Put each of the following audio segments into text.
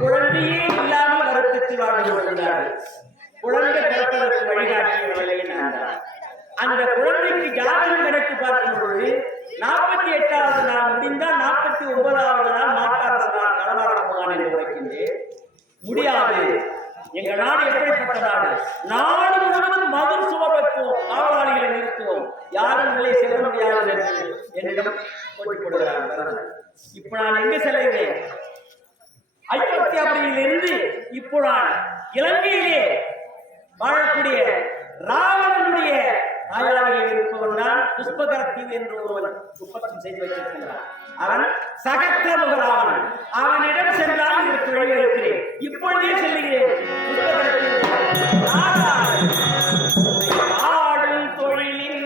குழந்தையே இல்லாமல் வருத்தத்தில் வாழ்ந்து கொண்டார்கள். குழந்தை பிறப்பதற்கு வழிகாட்டியவர்களே நான். அந்த குழந்தைக்கு ஜாதகம் கணக்கு பார்க்கும் பொழுது 48வது நாள் முடிந்தால் 49வது நாள் மாட்டாரசனால் களவாடமுகான் என்று உரைக்கின்றேன். முடியாது. எங்க நாடு எப்படிப்பட்ட நாடு? நாடு முழுவதும் மது சுமப்போம், காவலாளிகளை நிறுத்துவோம், யாரும் உள்ளே செல்ல முடியாது என்னிடம் போட்டிக் கொடுக்கிறார்கள். இப்ப நான் எங்கு செல்கிறேன்? அயோத்தியாபுரியிலிருந்து இப்போ நான் இலங்கையிலே வாழக்கூடிய ராவணனுடைய தாயாரிலே இருப்பவன் தான் புஷ்பகரத்தீவு என்று ஒருவன் உற்பத்தி செய்து வைத்திருக்கிறான். அவன் சகத்திரமுக ராவணன். அவனிடம் சென்றால் இதற்கு வழி இருக்கிறேன். இப்பொழுதே செல்கிறேன். ஆடும் தொழிலின்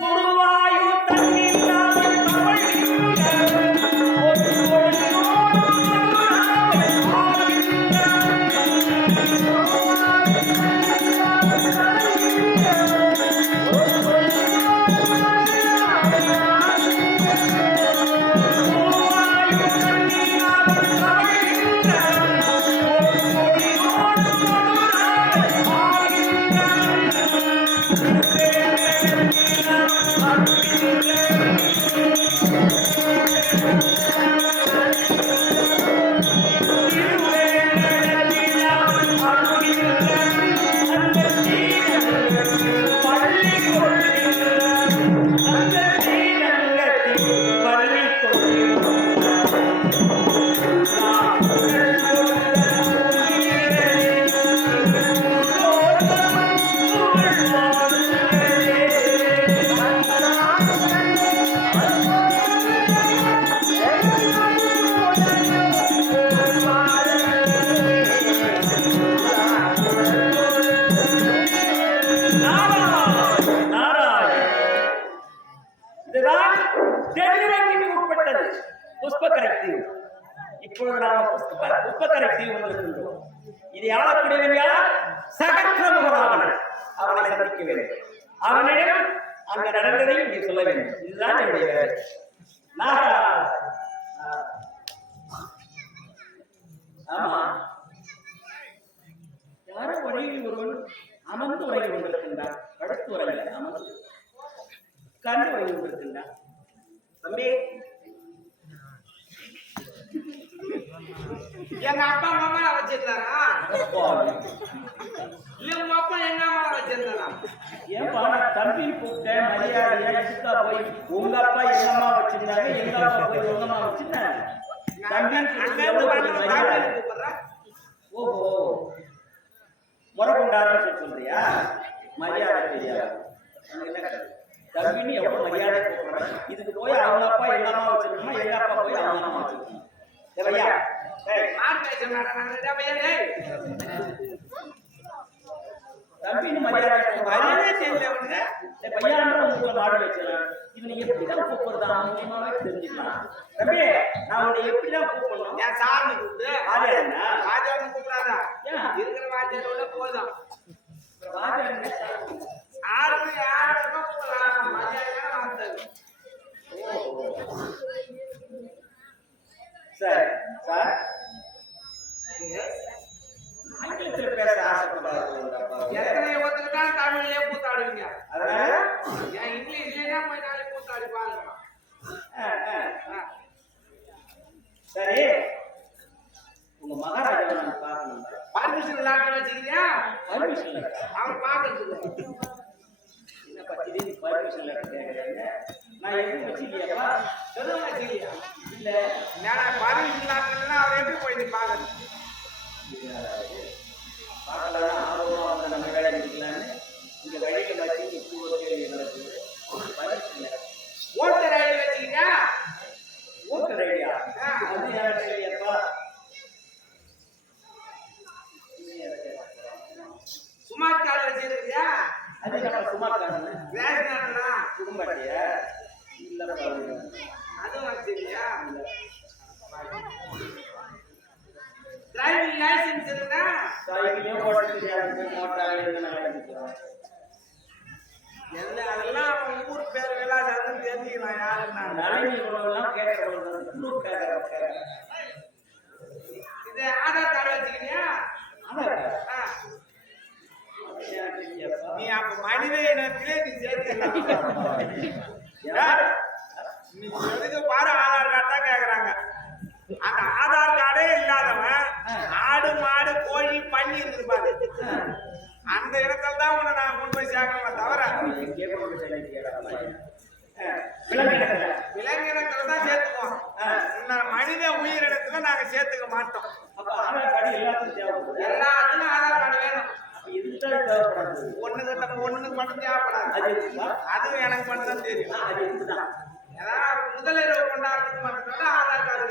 குருவாயூர் தண்ணீர் நாவல் தமிழ் ஒரு புஷ்பக்கரை தீவு. இப்பொழுது நாம் புஷ்பக்கரை தீவு வந்திருக்கின்றோம். இதை ஆளக்கூடியவன் யார்? சகஸ்ரமுக ராவணன். அவனை சந்திக்க வேண்டும். அவனிடம் அங்க நடந்ததையும் நீ சொல்ல வேண்டும். இதுதான் என்னுடைய வேலை. ஆமா, யாரோ வழியில் ஒருவன் அமர்ந்து உரையில் கொண்டிருக்கின்றார். அடுத்து உரையில் அமர்ந்து கண்டு உரையில் கொண்டிருக்கின்றார். தம்பி, எங்க அப்பா அம்மா வச்சிருந்தாரா? இல்ல உங்க அப்பா எங்க அம்மா வச்சிருந்தாரா? ஏன்பா தம்பி கூப்பிட்ட மரியாதையா சித்தா போய் உங்க அப்பா எங்க அம்மா வச்சிருந்தாங்க, எங்க அப்பா போய் உங்க அம்மா வச்சிருந்தாங்க. ஓஹோ, முறை கொண்டாடுன்னு சொல்றியா? மரியாதை தெரியாது. தம்பின்னு எவ்வளவு மரியாதை கூப்பிடுறேன். இதுக்கு போய் அவங்க அப்பா எங்க அம்மா வச்சிருக்கோமா, எங்க அப்பா போய் அவங்க அம்மா வச்சிருக்கோம். தேவையா? தம்பின்னு மரியாதை தெரியல. பையன் உங்களை மாடு வச்சிடலாம். இது நீங்க எப்படிதான் கூப்பிடுறதா மூலியமாவே தெரிஞ்சுக்கலாம். தம்பி, நான் உன்னை எப்படிதான் கூப்பிடணும்? என் சார்னு கூப்பிடு. வாஜாரண்ணா, வாஜாரன்னு கூப்பிடாதா? இருக்கிற வாஜாரோட போதும். வாஜாரண்ணா யாரும் யாரும் கூப்பிடலாம். மரியாதை வார்த்தை. சார், சார் ஆங்கிலத்தில் பேச ஆசைப்படுறாங்க. எத்தனை ஒருத்தருக்கான தமிழ்லயே கூத்தாடுவீங்க. அதனால ஏன் இங்கிலீஷ்லயே போய் நாளைக்கு கூத்தாடி பாருங்க. சரி, உங்க மகாராஜா நான் பார்க்கணும். பர்மிஷன் இல்லாம வச்சுக்கிறியா? பர்மிஷன் அவன் பார்க்கறது என்ன பத்தி பர்மிஷன் கேட்கறீங்க? நான் எதுவும் வச்சுக்கிறியாப்பா? சொல்லுங்க வச்சுக்கிறியா? இல்ல, நான் பர்மிஷன் இல்லாம அவர் எப்படி போய் நீ பார்க்கணும்? பார்க்கலாம், ஆர்வமா வந்து நம்ம வேலை முடிக்கலான்னு இங்க வழியில வச்சு பூ கேள்வி நடக்குது. பர்மிஷன் இல்லை. ஓட்டர் ஐடி வச்சுக்கிறியா? ஓட்டர் ஐடியா? அது யார் ஐடியாப்பா? சுமார் கார்டு வச்சிருக்கியா? அது நம்ம சுமார் காரணம். ரேஷன் கார்டுனா குடும்பட்டியா? இல்ல, அதுவும் வச்சிருக்கியா? டிரைவிங் லைசென்ஸ் இருக்கா? சைக்கிளையும் ஓட்ட தெரியாது, மோட்டார் என்ன நடந்துக்கிறோம். என்ன அதெல்லாம் ஊர் பேர் விளாசாரம் தெரிஞ்சுக்கலாம் யாருன்னா. நலைமை உணவெல்லாம் கேட்கறது. இது ஆதார் கார்டு வச்சுக்கிறியா? நீ அப்ப மனித இனத்திலே நீ சேர்த்துக்கலாம். நீ எதுக்கு பாரு ஆதார் கார்டு தான் கேக்குறாங்க. அந்த ஆதார் கார்டே இல்லாதவன் ஆடு மாடு கோழி பண்ணி இருக்குது பாரு, அந்த இடத்துல தான் உன்னை நான் கொண்டு போய் சேர்க்கணும். தவிர விலங்கினத்துல தான் சேர்த்துக்குவோம். மனித உயிரினத்துல நாங்க சேர்த்துக்க மாட்டோம். எல்லாத்துக்கும் ஆதார் கார்டு வேணும். ஒண்ணுக்கு மட்டும் தேவைப்படாது. அதுவும் எனக்கு மட்டும் தான் தெரியும். ஏதாவது முதலிரவு கொண்டாடுறதுக்கு மட்டும் ஆதார் கார்டு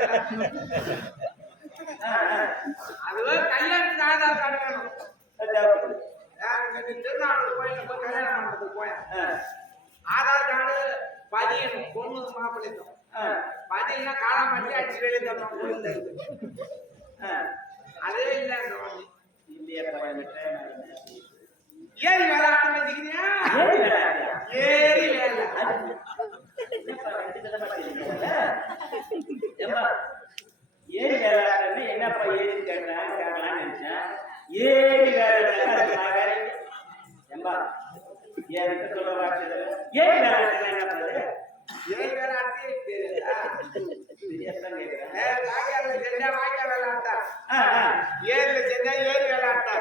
வெளியே தரணும் அதே இல்லைன்றோம் ஏறி விளையாட்டு வச்சுக்கிறியா ஏறி ஏரி வேலை என்னப்பா ஏரி கேட்கலாம்னு நினைச்சேன் ஏரி வேலை ஏம்பா ஏன் சொல்ல ஏரி வேலை என்ன ஏறி விளையாட்டே ஏரியில செஞ்சா ஏரி விளையாட்டா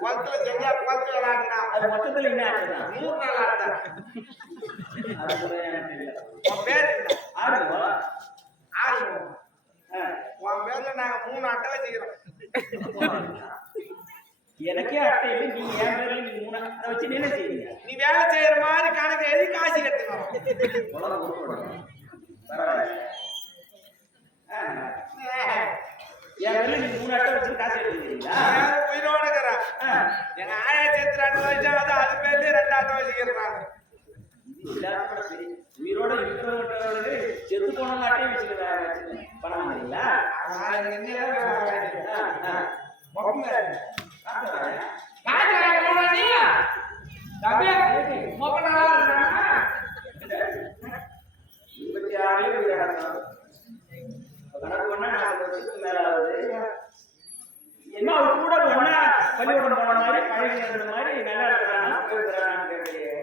குளத்துல செஞ்சா குளத்து விளையாட்டா அது மொத்தத்துல என்ன ஆச்சுன்னா 3 நாள் ஆட்டா உன் பேர் ஆடுவோம் ஆடுவோம் உன் பேர்ல நாங்க 3 அட்டை வச்சுக்கிறோம் எனக்கே அட்டை இல்லை நீ என் பேர்ல நீ 3 அதை வச்சு என்ன செய்வீங்க நீ வேலை செய்யற மாதிரி கணக்கு எழுதி காசு கட்டுக்கணும் என் பேர்ல நீ 3 அட்டை வச்சு காசு எடுத்துக்கிறீங்களா உயிரோட இருக்கிறேன் எங்க ஆயா சேர்த்து 2 வருஷம் அது பேர்ல 2 அட்டை வச்சுக்கிறேன் உயிரோட இருக்கிறவங்க செத்து போனவங்க அட்டையை வச்சுக்க பணம் இல்லைங்களா என்ன அவர் கூட ஒன்னா பள்ளிக்கூடம் போன மாதிரி பழகி இருந்த மாதிரி நல்லா இருக்கிறானா போயிருக்கிறான்னு கேட்கலையே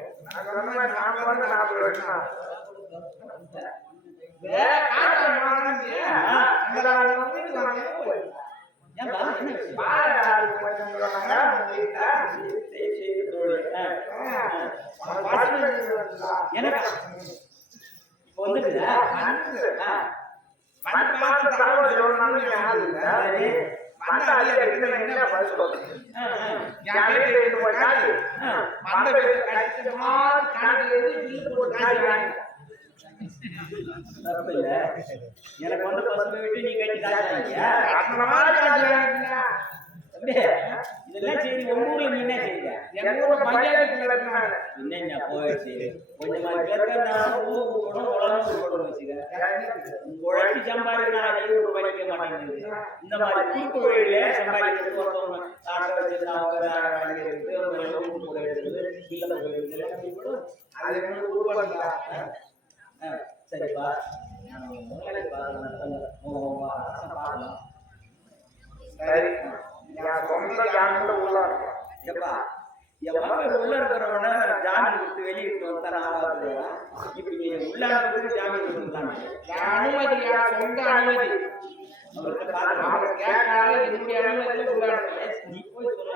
எனக்கு வந்து பசுமை விட்டு நீ கட்டி இதெல்லாம் சரி உங்க ஊர்ல நீ என்ன செய்ய என்ன போயிடுச்சு கொஞ்சமா உழைச்சி சம்பாதிக்க படிக்க மாட்டேங்குது இந்த மாதிரி குறுக்கு வழியில சம்பாதிக்கிறது ஒருத்தவங்க ஆட்டோ வச்சிருந்தாங்க சரிப்பா உள்ள இருக்கிறவன ஜாமீன் கொடுத்து வெளியிட்டு வந்தா இப்படி உள்ள ஜாமீன் கொடுத்துருக்காங்க அனுமதி சொந்த அனுமதி நீ போய் சொல்ல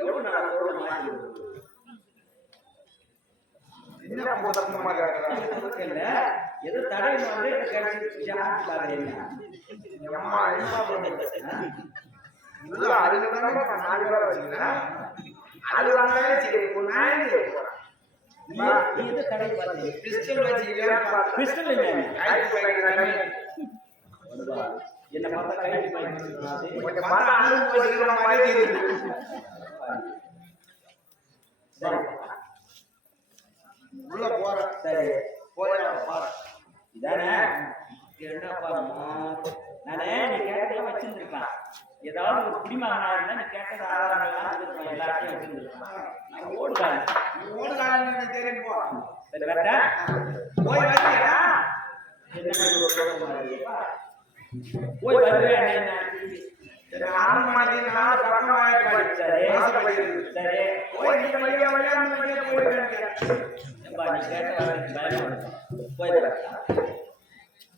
எவ்வளவு நான் சொல்ல மாட்டேன் ஏதோ தடை வந்து என்ன பார்த்தா உள்ள போற சரி போற இதானே என்னப்பா நானே நீ கேட்டதெல்லாம் வச்சிருந்துருக்கலாம் ஏதாவது ஒரு குடிமகனா இருந்தா நீ கேட்டது ஆதாரங்கள்லாம் எல்லாத்தையும் வச்சிருந்துருக்கலாம் நான் ஓடுகாலம் தெரியும் போ சரி வரட்டா போய் வரியா போய் வருவேன் சரி ஆரம்ப மாதிரி நான் பக்கம் வாங்கி சரி சரி போய் நீ வழியா வழியா போயிட்டு நீ கேட்ட பயம் போய்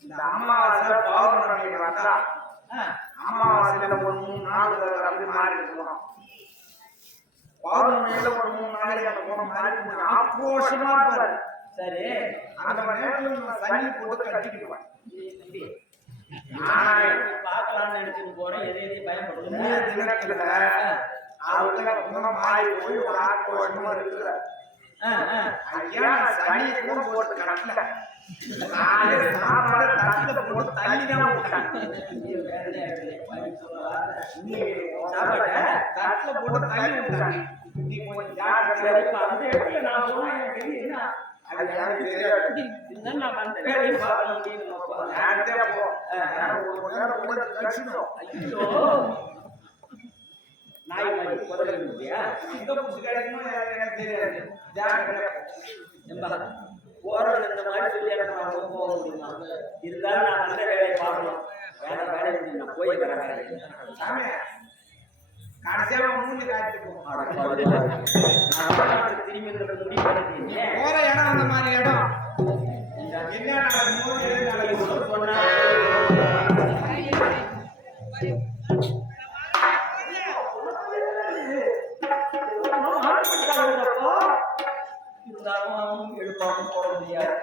இந்த அமாவாசை பௌர்ணமி வந்தா அமாவாசையில ஒரு 3 நாள் அப்படி மாறி இருக்கணும் பௌர்ணமியில ஒரு 3 நாளைக்கு அந்த போன மாறி ஆக்ரோஷமா இருப்பாரு சரி அந்த நேரத்துல சனி போட்டு கட்டிக்குவேன் பார்க்கலாம்னு நினைச்சு போறேன் எதையும் பயன்படுத்த தினத்துல அவங்க குணம் மாறி போய் ஒரு ஆக்ரோஷமா இருக்கிற ஐயா சனி கூட போட்டு கட்டல சாப்பாடு தட்டுல போட்டு தள்ளி தான் போட்டாங்க சாப்பாடு தட்டுல போட்டு தள்ளி விட்டாங்க நீ கொஞ்சம் ஜாக்கிரதை. சரிப்பா, அந்த இடத்துல நான் சொன்னா எனக்கு தெரியுதுன்னா, அது எனக்கு தெரியாது. இருந்தாலும் நான் அந்த வேலையை பார்க்க முடியுமாப்பா? நேரத்தே போ. நான் ஒரு மணி நேரம் உங்களுக்கு கழிச்சிடும். ஐயோ, நாய் மாதிரி குரல் இல்லையா? எங்க புடிச்சு கிடைக்குமோ எனக்கு தெரியாது. ஜாக்கிரதை போ. என்பா, போறது இந்த மாதிரி சொல்லி எனக்கு நான் போக முடியுமா? இருந்தாலும் நான் நல்ல வேலையை பார்க்கணும். வேற வேலை முடியும், நான் போய் வரேன். சாமி, கடைசியா மூஞ்சி காய்ச்சிப்போம். திரும்பி முடிவு பண்ணிட்டீங்க. போற இடம் அந்த மாதிரி இடம் என்ன நடக்குமோ எது நடக்குமோ சொன்னா இருந்தாலும் எழுப்பாமல் போட முடியாது.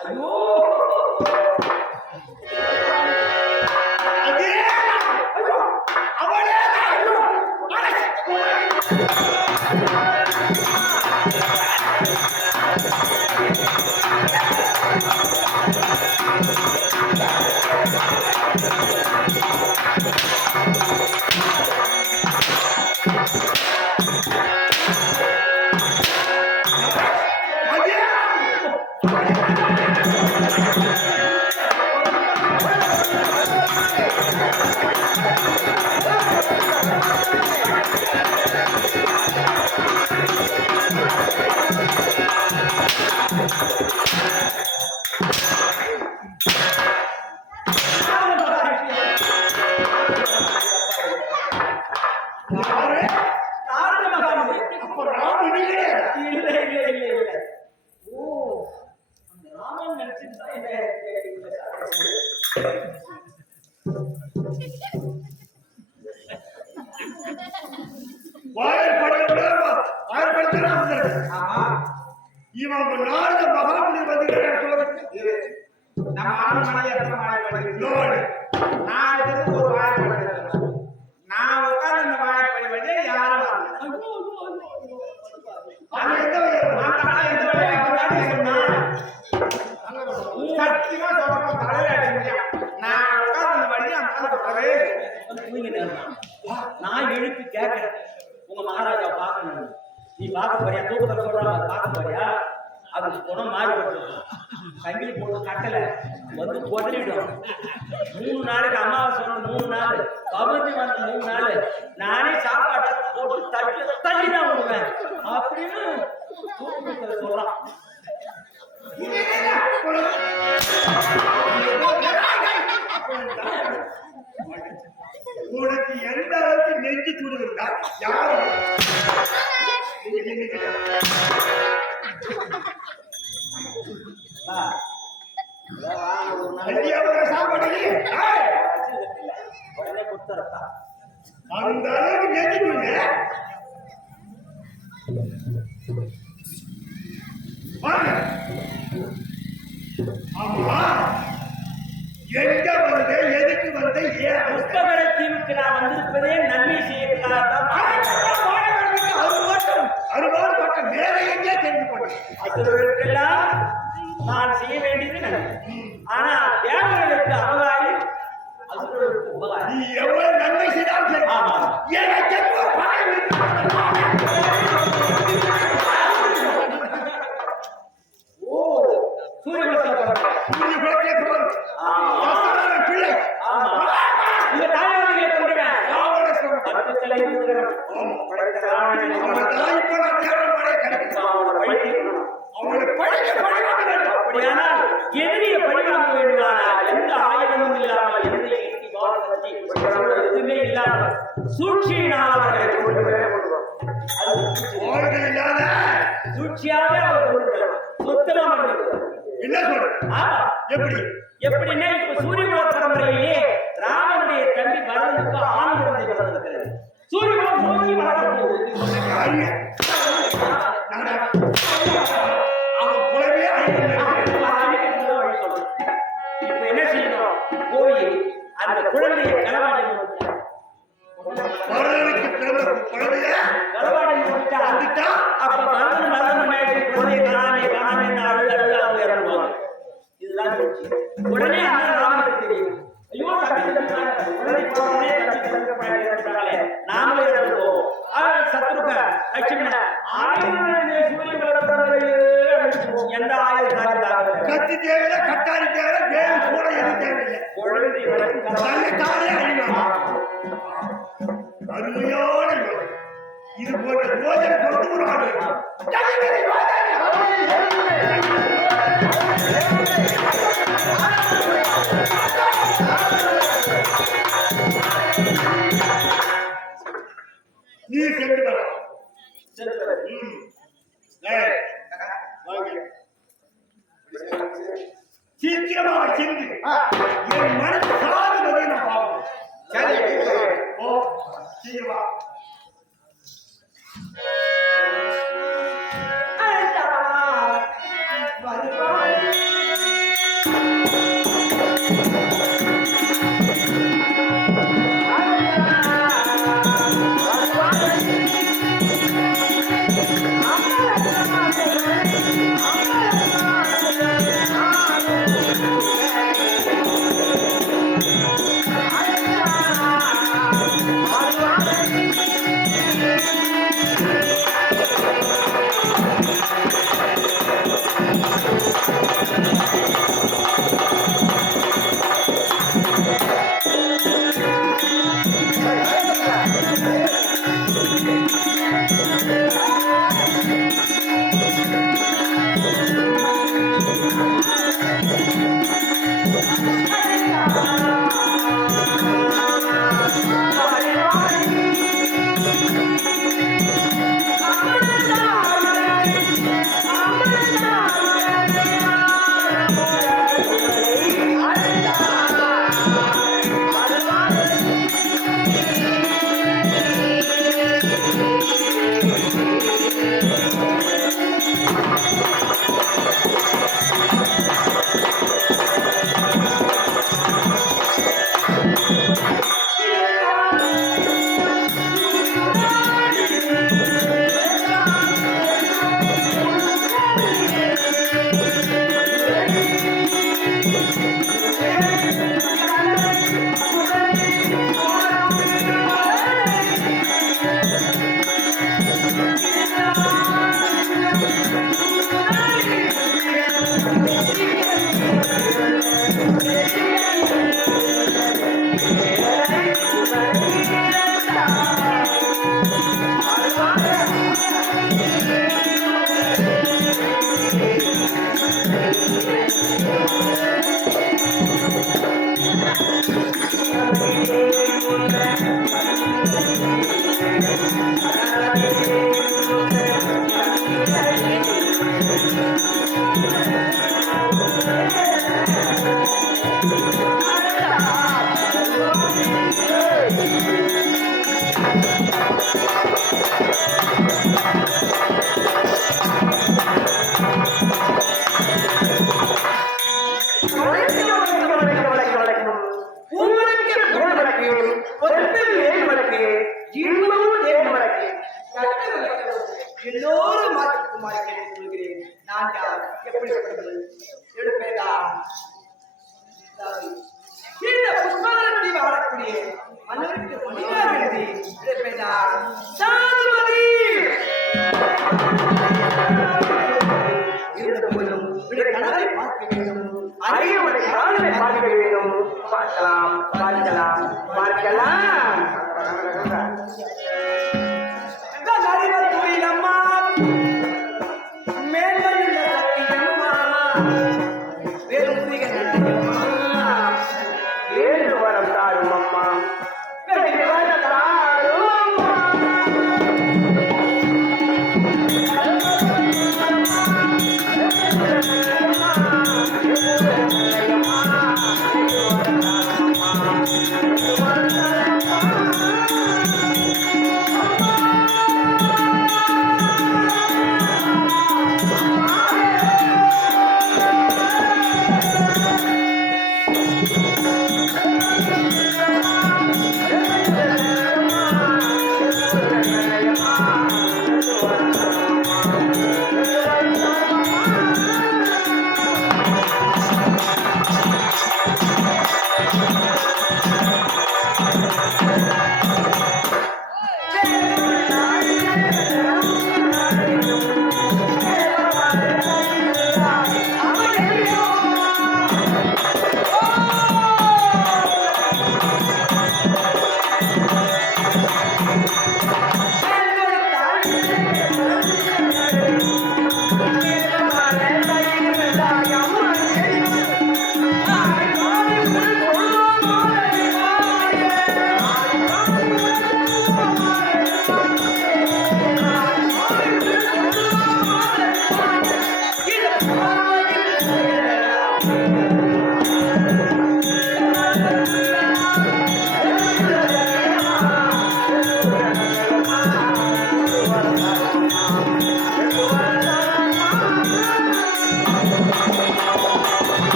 ஐயோ, இவன் நாடு மகாபலி வந்து நம்ம ஆளு மணி எத்தனை வாழைப்படி நான் எடுத்து ஒரு வாழைப்படி நான் உட்கார்ந்து இந்த வாழைப்படி வழி யாரும் சத்தியமா சொல்றோம் தலையில அடிக்க நான் உட்கார்ந்து இந்த வழி அந்த நான் எழுப்பி கேட்கிறேன். உங்க மகாராஜா பார்க்கணும். நீ பார்க்க போறியா? தூக்கத்தை சொல்றாங்க, பார்க்க போறியா? அது குணம் மாறிவிட்டு சங்கிலி போட்டு கட்டல வந்து கொதறிடும். 3 நாளைக்கு அமாவாசை 3 நாள், கபதி வந்து 3 நாள், நானே சாப்பாட்டை போட்டு தள்ளி தான் விடுவேன் அப்படின்னு தூக்கத்தை சொல்றான். உனக்கு எந்த அளவுக்கு நெஞ்சு துடுகிறா யாரும் உடனே கொடுத்தா அந்த அளவுக்கு நெஞ்சு துடுங்க. ஆமா, எங்க வந்த, எதுக்கு வந்த, ஏன் புத்தகத்தீவுக்கு நான் வந்திருப்பதே நன்மை செய்யறதுக்காகத்தான். அறுபாடு பக்கம் வேற எங்கே தெரிந்து கொண்டேன். அசுரர்களுக்கெல்லாம் நான் செய்ய வேண்டியது நன்மை. ஆனா தேவர்களுக்கு அவகாரி, அசுரர்களுக்கு உபகாரி. நீ எவ்வளவு நன்மை செய்தாலும் சரி, எனக்கு ஒரு பகை சூரிய பிள்ளை இந்த தாயாதிகளை கொண்டுவேன். பக்கத்துல இருக்கிறோம் படைத்த ராவணனை அப்படியானால் எதிரியை பழிவாங்க வேண்டுமானால் எந்த ஆயுதமும் இல்லாமல் எதிரியை ஈட்டி வாழ்வதற்கு எதுவுமே இல்லாமல் சூழ்ச்சியினால் அவர்களை சூழ்ச்சியாக அவர் கொண்டிருக்கிறார். சுத்தமாக என்ன சொல்ற? ஆமா, எப்படி எப்படின்னா இப்ப சூரியகுல பரம்பரையிலே ராமனுடைய தம்பி பரதனுக்கு ஆண் குழந்தை பிறந்திருக்கிறது. சூரியகுலம் நோக்கி வளரப்போகுது. அவன் குலவே இப்ப என்ன செய்யணும்? போய் அந்த குழந்தையை களவாடி பரதனுக்கு பிறந்த குழந்தைய களவாடி வந்துட்டா அப்ப பரதன் குழந்தையை காணாமே அழுது அவங்க இறங்குவாங்க. இதுதான் உடனே அந்த ராமனுக்கு தெரியும். ஐயோ, குழந்தை லட்சுமண ஆயுதே சூரிய பரம்பரையே எந்த ஆயுத கத்தி தேவையில்லை, கட்டாரி தேவையில்லை, வேறு கூட எதுவும் தேவையில்லை. குழந்தை தன்னைத்தானே அழிவாங்க. அருமையான யோகம். இது போன்ற யோஜனை கொண்டு ஒரு ஆடு. நீ சென்று வர. சீக்கிரமாக சென்று என் மனது சாதுவதை நான் பார்ப்போம். ஓ சீக்கிரமா எல்லோரும் மாற்றுக்குமாறு கேட்டுக் கொள்கிறேன். நான் யார், எப்படிப்பட்டது? எடுப்பேதா இந்த புஷ்பவனத்தில் வாழக்கூடிய மன்னருக்கு பணிவாக எழுதி எடுப்பேதா சாதுமதி இருந்த போதும் கணவரை பார்க்க வேண்டும், அறியவனை காதலை பார்க்க வேண்டும். பார்க்கலாம் பார்க்கலாம் பார்க்கலாம். அம்மா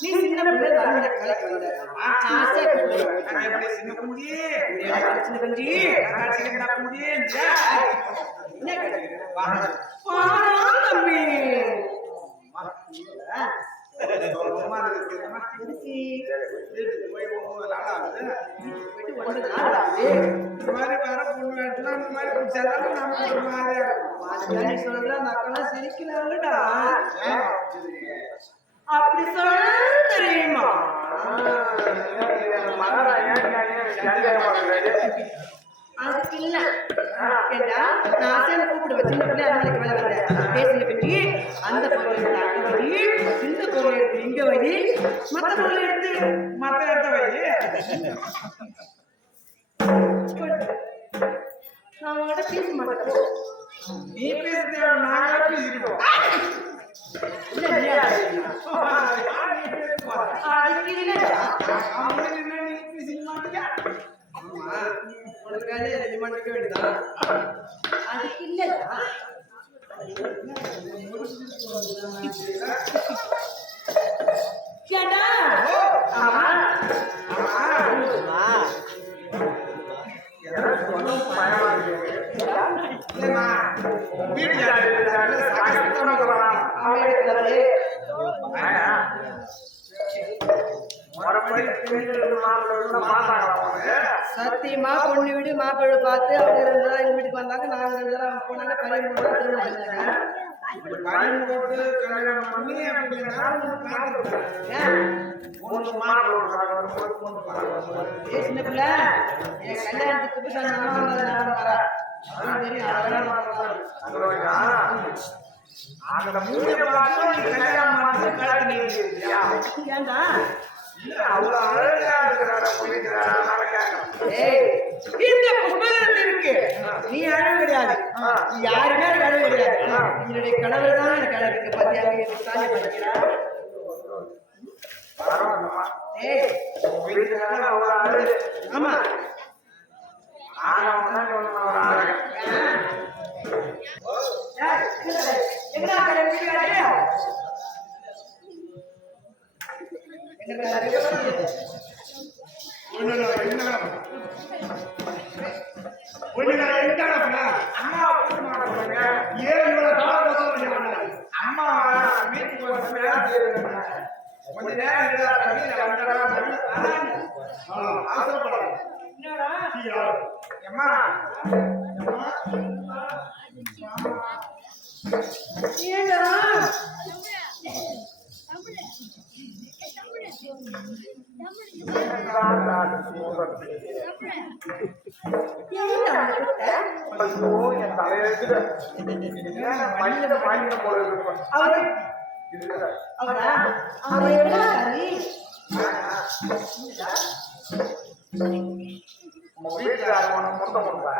நீ சின்ன பிள்ளை தானே கலக்கு வந்த ஆசை நான் எப்படி சின்ன குஞ்சி சின்ன குஞ்சி நான் சின்ன குஞ்சி தம்பி சிரிக்கிறாங்கடா அப்படி சொல்ல தெரியுமா அதுக்கு இல்ல கேட்டா நான் ஆசையில கூப்பிடுவ சின்ன பிள்ளை அதனால வேலை வந்தேன் பேசின பற்றி அந்த பொருளை வை இந்த பொருளை எடுத்து இங்க வை மற்ற பொருளை எடுத்து மத்த இடத்த வை நான் உங்கள்கிட்ட பேச மாட்டேன் நீ பேசுற நாங்களே பேசிடுவோம் உனக்கு வேலையை ரெடி பண்ணிக்க வேண்டியதான் அதுக்கு இல்லடா கேட்டா ஆமா சத்தியமா பொண்ணு வீடு மாப்பிள்ளை பார்த்து அவங்க 2 நாள் எங்க வீட்டுக்கு வந்தாங்க நாங்க 2 நாள் போனாங்க பழைய திருமணம் சின்ன பிள்ளை என் கல்யாணத்துக்கு ஏண்டா இந்த புஷ்பகரத்தில் இருக்கு நீ அழகு கிடையாது யாருமே அழகு கிடையாது என்னுடைய கடவுள் தான் எனக்கு அழகு பத்தியாக ஆமா அம்மா வீட்டுக்கு கொஞ்ச நேரம் அம்மா தமிழ் ஐயோ, என் தலையெழுத்துது. ஏன் மனிதனை மாட்டின போல இருக்கு. இருக்குதா? உங்க வீட்டுக்காரங்க உனக்கு முத்தம் கொடுப்பா?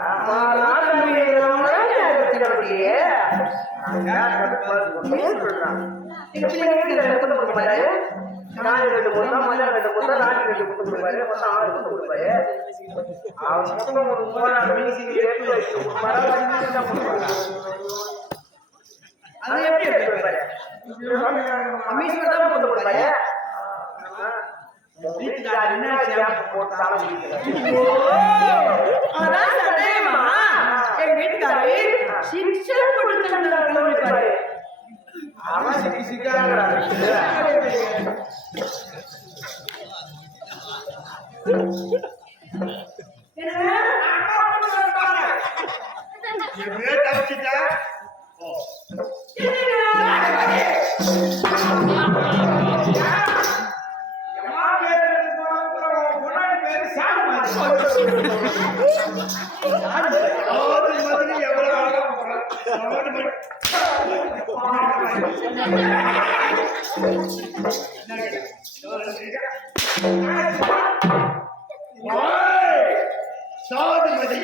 சாதுமதி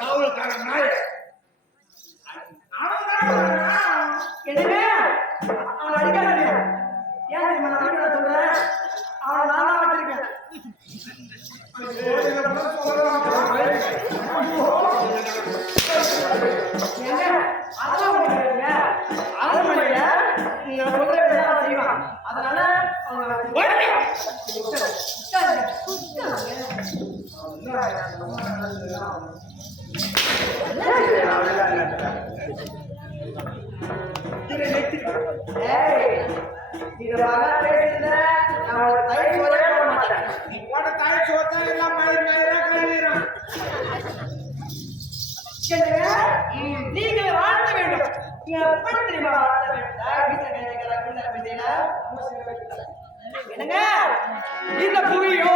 காவல்காரன் நாய நீங்கள் வாழ்த்த வேண்டும். எப்படி தெரியுமா வாழ்த்த வேண்டும்? என்னங்க இந்த புவியோ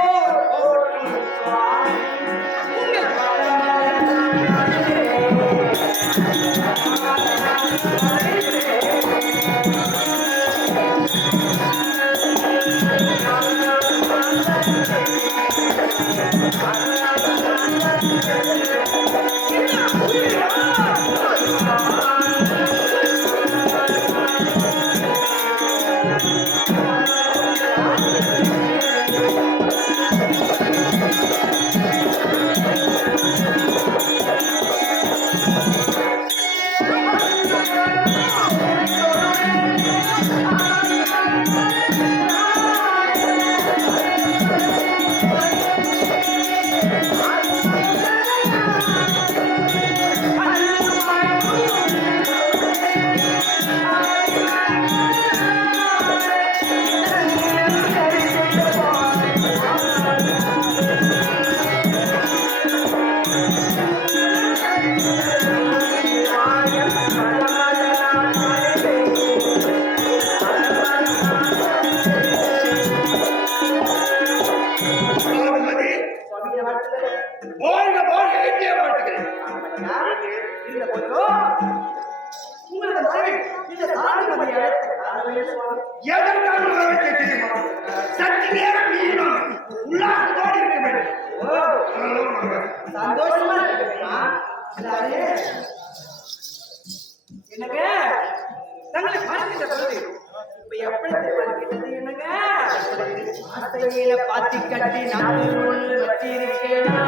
என்னங்க தங்களை பார்க்கின்ற பொழுது இப்ப எப்படி பார்க்கிறது? என்னங்க ஆசையில பாத்தி கட்டி நாட்டுக்குள் வச்சிருக்கேனா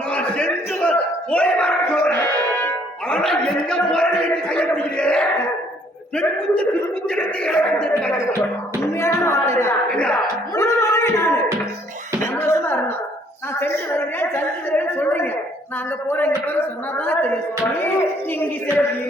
நான் சென்று போய் வர சொல்றேன். ஆனா எங்க போறேன்னு என்று கையை பிடிக்கிறேன். பெண் குஞ்சு திருக்குஞ்சு இழந்து உண்மையான வார்த்தைதான். முழு மனைவி நானு. சந்தோஷமா இருந்தோம். நான் சென்று வருகிறேன் சென்று வருகிறேன் சொல்றீங்க. நான் அங்க போறேன் இங்க போறேன் சொன்னாதான் தெரியும். சுவாமி நீங்க செல்வி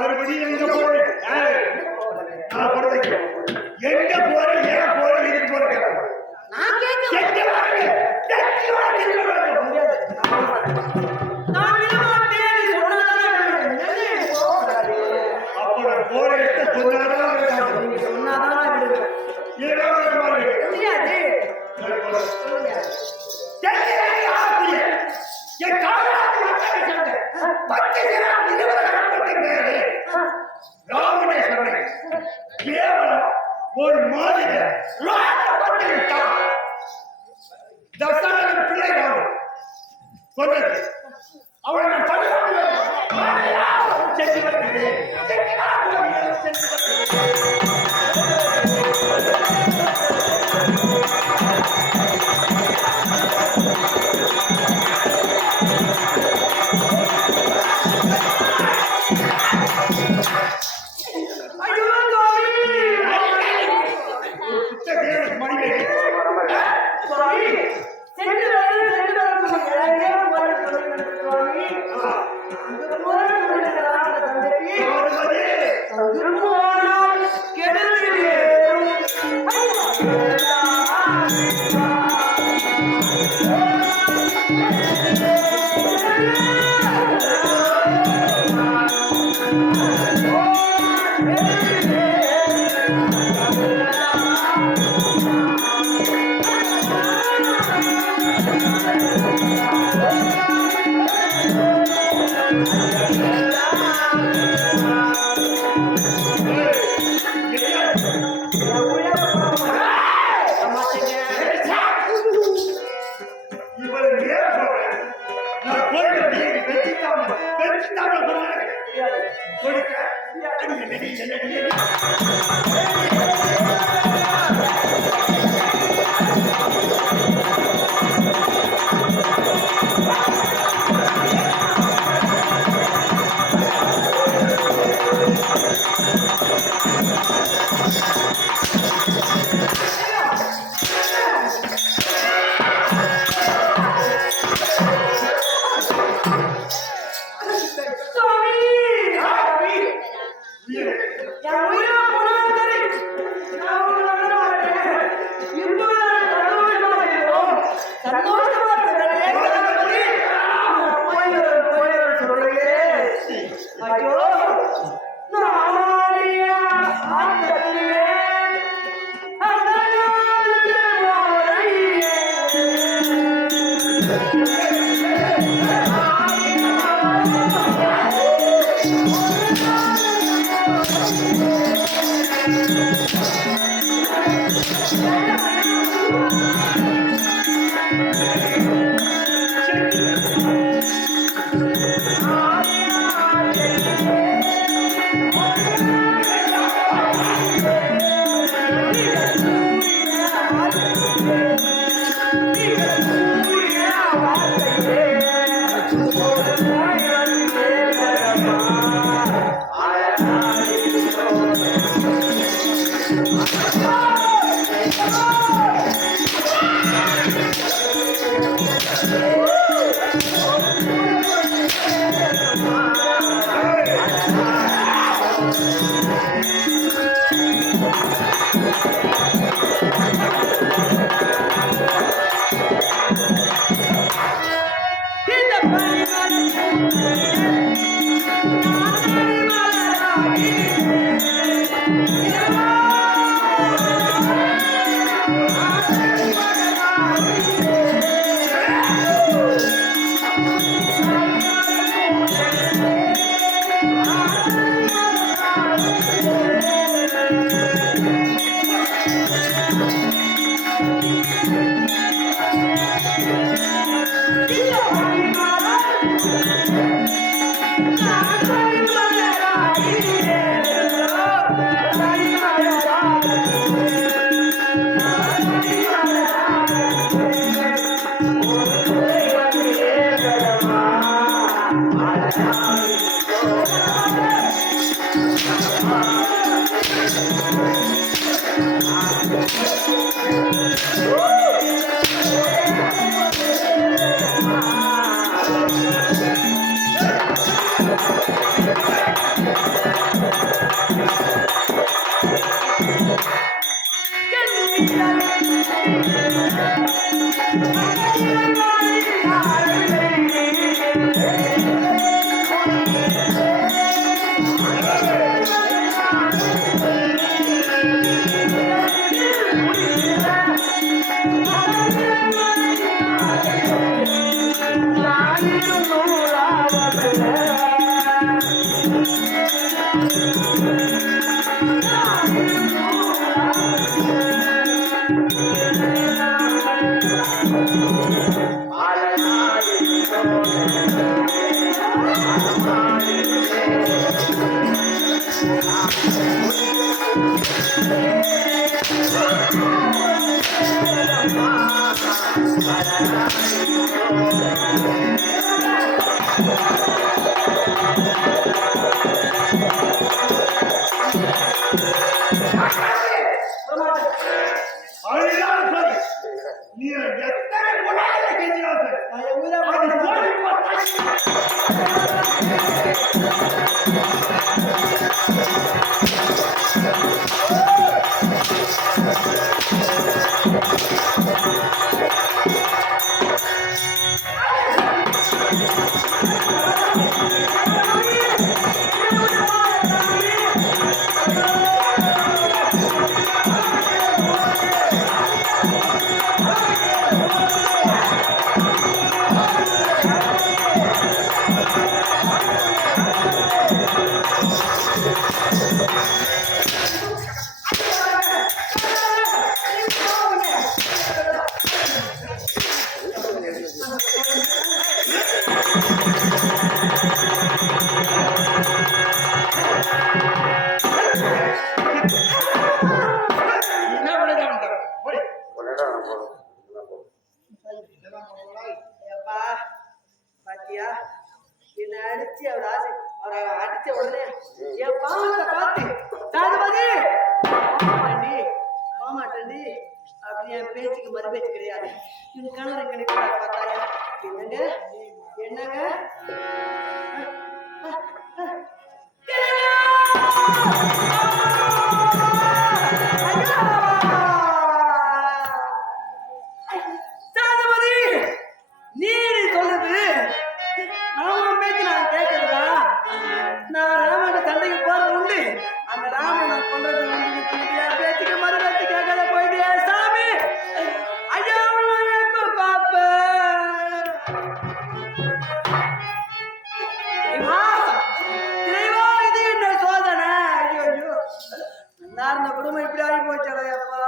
மறுபடியும் எங்க போறேன்? நான் போறேன். எங்க போறேன்? ஏன் போறேன்? எதுக்கு போறேன்? நான் கேட்க எங்க வரேன்? எங்க வரேன்? முடியாது. நான் விடமாட்டேன் நீ சொன்னாதான் அப்ப நான் போறேன் சொன்னாதான் நீங்க சொன்னாதான் நான் விடுவேன். முடியாது. ஒரு மாதிரி தசரதன் பிள்ளை ராமன் சொன்னது அவனை நான் அதுதான் சரி. நீ எத்தனை கொடாயில கெஞ்சினாலும் சரி. அது போலி என்ன பண்ணுறாங்க? போய். ஏப்பா, பாத்தியா என்ன அடிச்சு அவர் ஆசை அவரை அடிச்ச உடனே என் பாவத்தை பார்த்து தாதுபதி மாமாட்டண்டி அப்படி என் பேச்சுக்கு மறு பேச்சு கிடையாது. இது கணவர் கிடைக்கிறாரு பார்த்தாயா? என்னங்க என்னங்க தாதுபதி நீ சொல்லுது ராமன் பேச்சு நான் கேட்கறதா? நான் ராமன் சண்டைக்கு போறது உண்டு. அந்த ராமன் நான் கொண்டது உண்டு. பேச்சுக்கு மறு பேச்சு கேட்காத போயிட்டியா சாமி? ஐயா பாப்ப இது என்ன சோதனை? ஐயோ ஐயோ இந்த குடும்பம் இப்படி ஆகி போச்சடையப்பா.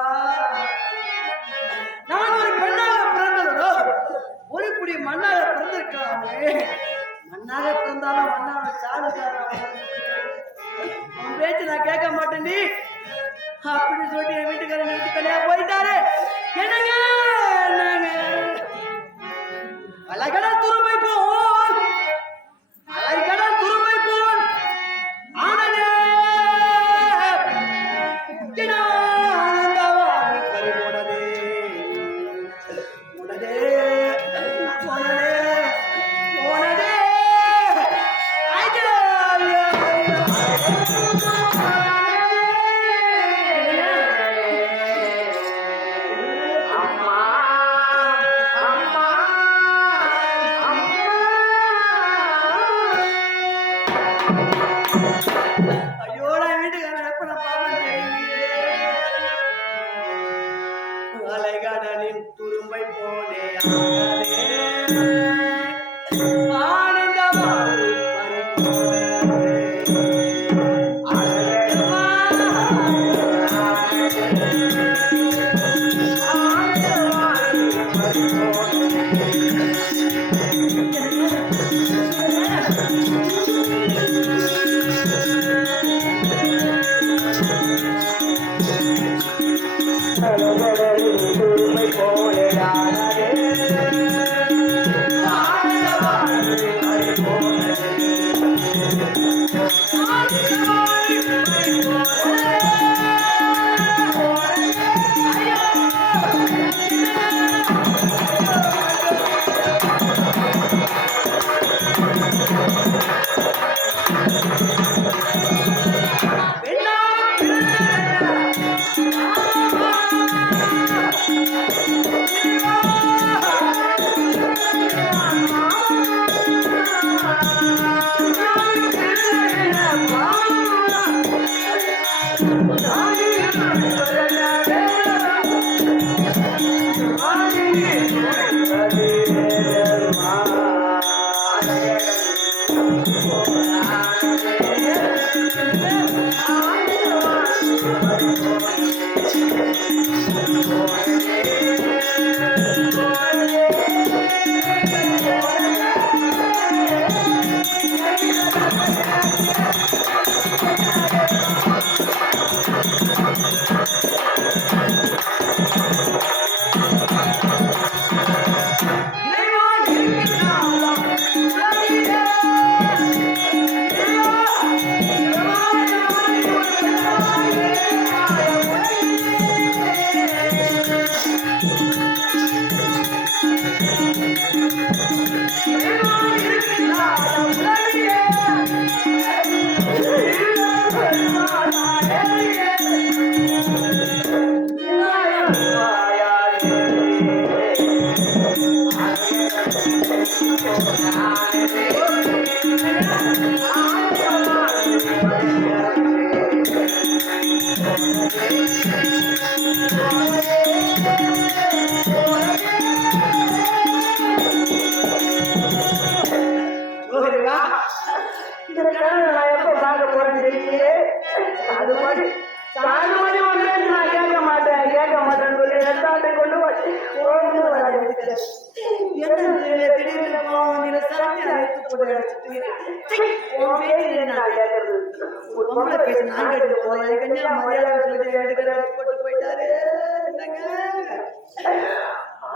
நான் ஒரு பெண்ணாக பிறந்ததோ ஒரு குடி மண்ணாக பிறந்திருக்காமே. மண்ணாக பிறந்தாலும் மண்ணாக சாடுதான். உன் பேச்சு நான் கேட்க மாட்டேன் அப்படின்னு சொல்லிட்டு என் வீட்டுக்காரன் தனியா போயிட்டாரு. உருமை போலே ஆனந்த வாழ்வு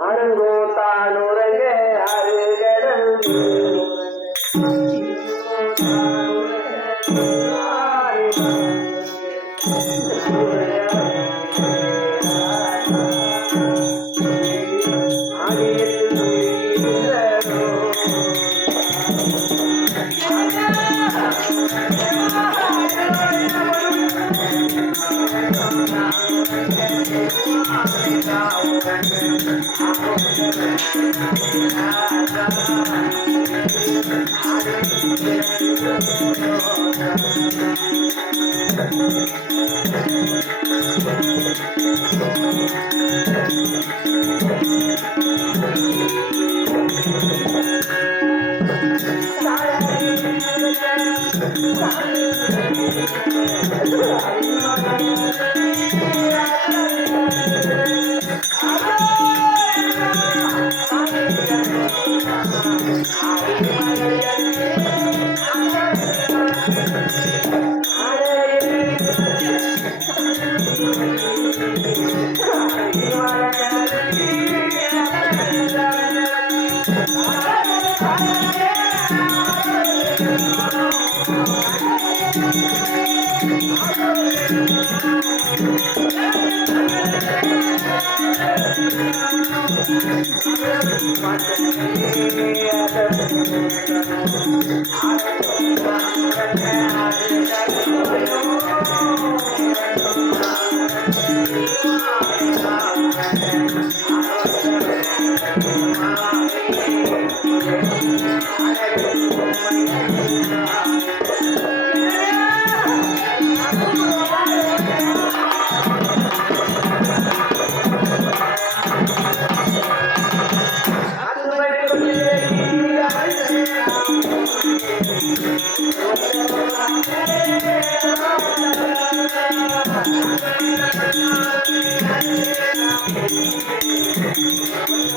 அருங்கோ தானுரங்க அருகடல்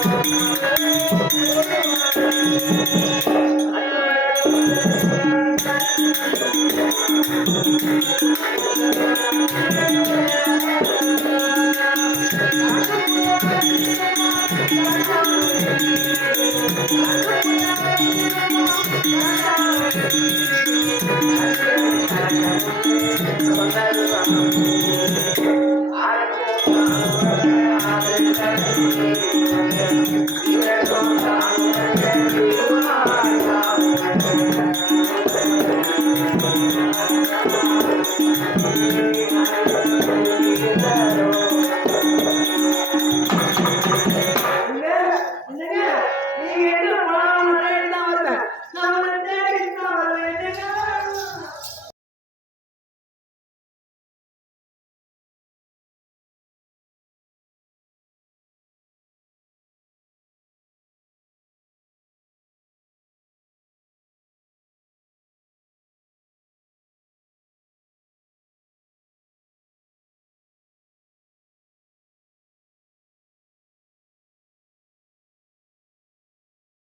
Thank you.